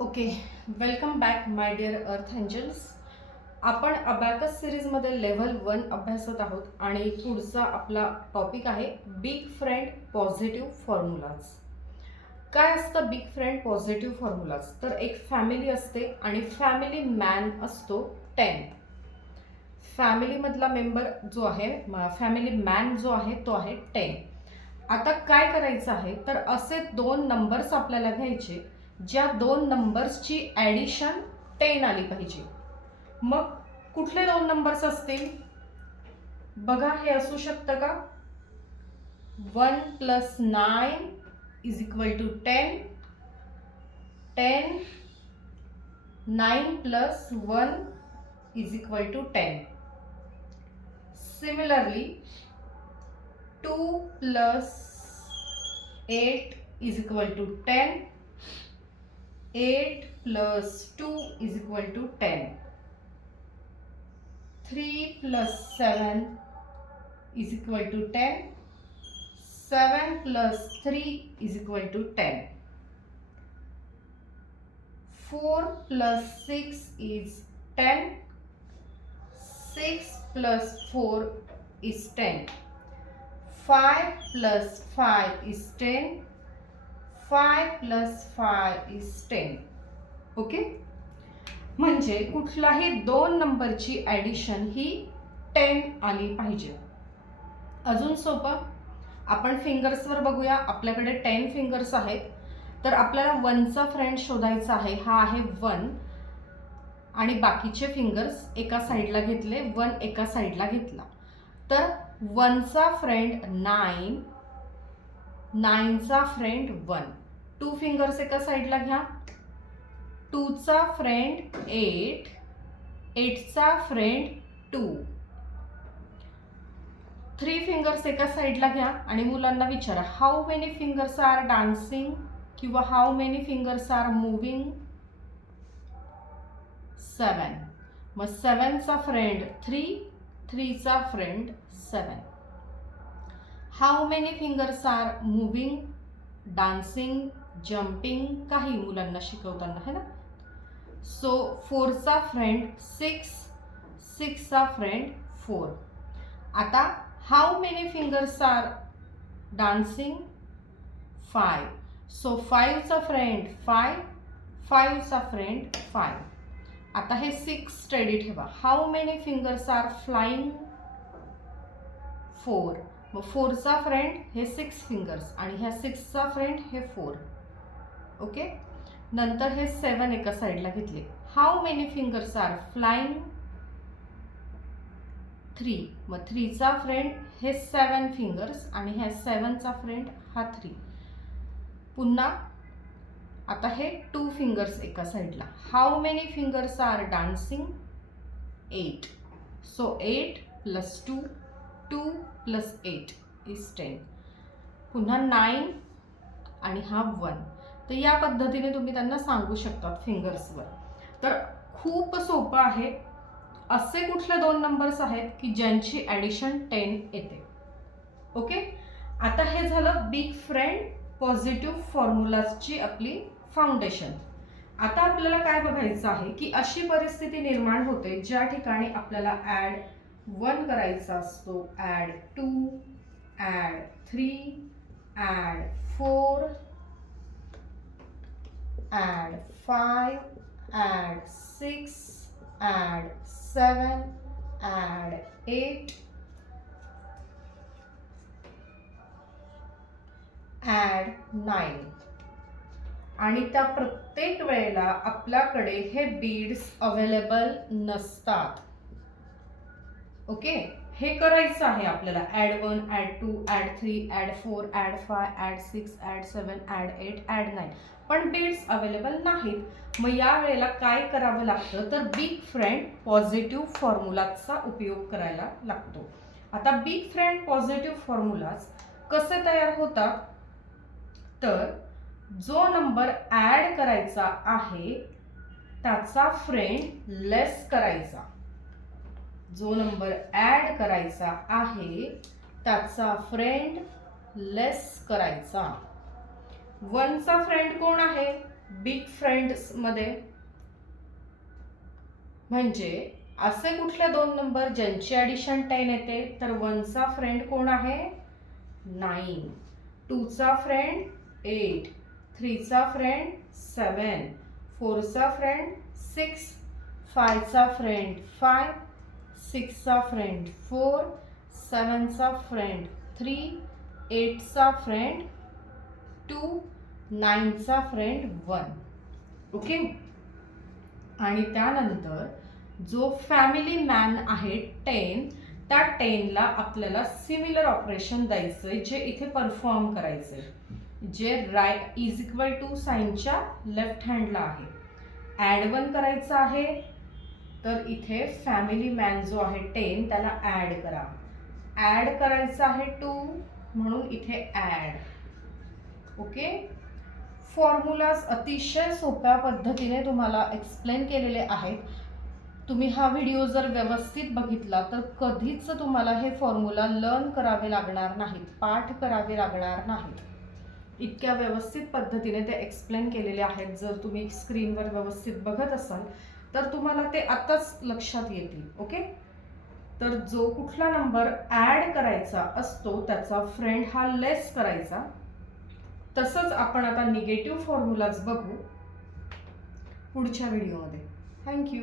Okay, welcome back my dear earth angels. आपण abacus सिरीजमध्ये level 1 अभ्यासत आहोत आणि पुढचा आपला टॉपिक आहे बिग फ्रेंड पॉझिटिव्ह फॉर्म्युलाज. काय असतं बिग फ्रेंड पॉझिटिव्ह फॉर्म्युलाज? तर एक फॅमिली असते आणि फॅमिली मॅन असतो 10. फॅमिलीमधला मेंबर जो आहे, फॅमिली मॅन जो आहे तो आहे 10. आता काय करायचं आहे, तर असे दोन नंबर्स आपल्याला घ्यायचे ज्या दोन नंबर्सची ॲडिशन 10 आली पाहिजे. मग कुठले दोन नंबर्स असतील बघा. हे असू शकतं का? 1 + 9 = 10. 10 9 + 1 = 10. Similarly, 2 + 8 = 10. 8 + 2 = 10. 3 + 7 = 10. 7 + 3 = 10. 4 + 6 is 10. 6 + 4 is 10. 5 + 5 is 10. 5 + 5 is 10. Okay, म्हणजे कुठलाही दोन नंबरची ॲडिशन ही 10 आली पाहिजे. अजून सोपं, आपण फिंगर्सवर बघूया. आपल्याकडे 10 फिंगर्स आहेत, तर आपल्याला 1चा फ्रेंड शोधायचा आहे. हा आहे 1 आणि बाकीचे फिंगर्स एका साईडला घेतले, 1 एका साईडला घेतला. तर 1चा फ्रेंड 9, 9चा फ्रेंड 1. 2 फिंगर्स एका साईडला घ्या. 2चा फ्रेंड 8, 8चा फ्रेंड 2. 3 फिंगर्स एका साईडला घ्या आणि मुलांना विचारा how many fingers are dancing किंवा how many fingers are moving. 7. मग 7चा फ्रेंड 3, 3चा friend 7. How many fingers are moving, dancing, jumping, काही मुलांना शिकवताना है ना. सो 4चा फ्रेंड 6, 6चा फ्रेंड 4. आता how many fingers are dancing? 5. So 5चा फ्रेंड 5, 5चा फ्रेंड 5. आता हे 6 स्टेडी ठेवा. How many fingers are flying? 4. मग 4चा फ्रेंड हे 6 फिंगर्स आणि ह्या 6चा फ्रेंड हे 4. ओके, नंतर हे 7 एका साईडला घेतले. How many fingers are flying? 3. मग 3चा फ्रेंड हे 7 फिंगर्स आणि ह्या 7चा फ्रेंड हा 3. पुन्हा आता हे 2 फिंगर्स एका साईडला. How many fingers are dancing? 8. So 8 + 2, 2 + 8 is 10. पुन्हा 9 आणि हा 1. तर या पद्धतीने तुम्ही त्यांना सांगू शकता फिंगर्सवर. तर खूप सोपं आहे. असे कुठले दोन नंबर्स आहेत की ज्यांची ॲडिशन 10 येते. ओके, आता हे झालं बिग फ्रेंड पॉझिटिव्ह फॉर्म्युलाजची आपली फाउंडेशन. आता आपल्याला काय बघायचं आहे की अशी परिस्थिती निर्माण होते ज्या ठिकाणी आपल्याला ॲड 1 करायचा असतो, add 2, add 3, add 4, add 5, add 6, add 7, add 8, add 9. आणि त्या प्रत्येक वेळेला आपल्याकडे हे बीड्स अवेलेबल नसतात. ओके, हे करायचं आहे आपल्याला. Add 1, add 2, add 3, add 4, add 5, add 6, add 7, add 8, add 9. पण बीड्स अवेलेबल नाहीत. मग या वेळेला काय करावं लागतं, तर बिग फ्रेंड पॉझिटिव्ह फॉर्म्युलाचा उपयोग करायला लागतो. आता बिग फ्रेंड पॉझिटिव्ह फॉर्म्युलाज कसे तयार होतात, तर जो नंबर ॲड करायचा आहे त्याचा फ्रेंड लेस करायचा. जो नंबर ॲड करायचा आहे त्याचा फ्रेंड लेस करायचा. 1चा फ्रेंड कोण आहे? बिग फ्रेंड्समध्ये म्हणजे असे कुठले 2 नंबर ज्यांची ॲडिशन 10 येते, तर 1चा फ्रेंड कोण आहे 9, 2चा फ्रेंड 8, 3चा फ्रेंड 7, 4चा फ्रेंड 6, 5चा फ्रेंड 5, 6चा फ्रेंड 4, 7चा फ्रेंड 3, 8चा फ्रेंड 2, 9चा फ्रेंड 1. ओके. आणि त्यानंतर जो फॅमिली मॅन आहे 10, त्या 10ला आपल्याला सिमिलर ऑपरेशन द्यायचंय जे इथे परफॉर्म करायचंय, जे राईट इज इक्वल टू साईनच्या लेफ्ट हँडला आहे. ॲड 1 करायचं आहे, तर इथे फॅमिली मॅन जो आहे 10 त्याला ॲड करा. ॲड करायचं आहे 2 म्हणून इथे ॲड. ओके. फॉर्म्युलाज अतिशय सोप्या पद्धतीने तुम्हाला एक्सप्लेन केलेले आहेत. तुम्ही हा व्हिडिओ जर व्यवस्थित बघितला तर कधीच तुम्हाला हे फॉर्म्युला लर्न करावे लागणार नाहीत, पाठ करावे लागणार नाहीत. इतक्या व्यवस्थित पद्धतीने ते एक्सप्लेन केलेले आहेत. जर तुम्ही स्क्रीनवर व्यवस्थित बघत असाल तर तुम्हाला ते आताच लक्षात येतील. ओके. तर जो कुठला नंबर ॲड करायचा असतो त्याचा फ्रेंड हा लेस करायचा. तसंच आपण आता निगेटिव्ह फॉर्म्युलाज बघू पुढच्या व्हिडिओमध्ये. थँक्यू.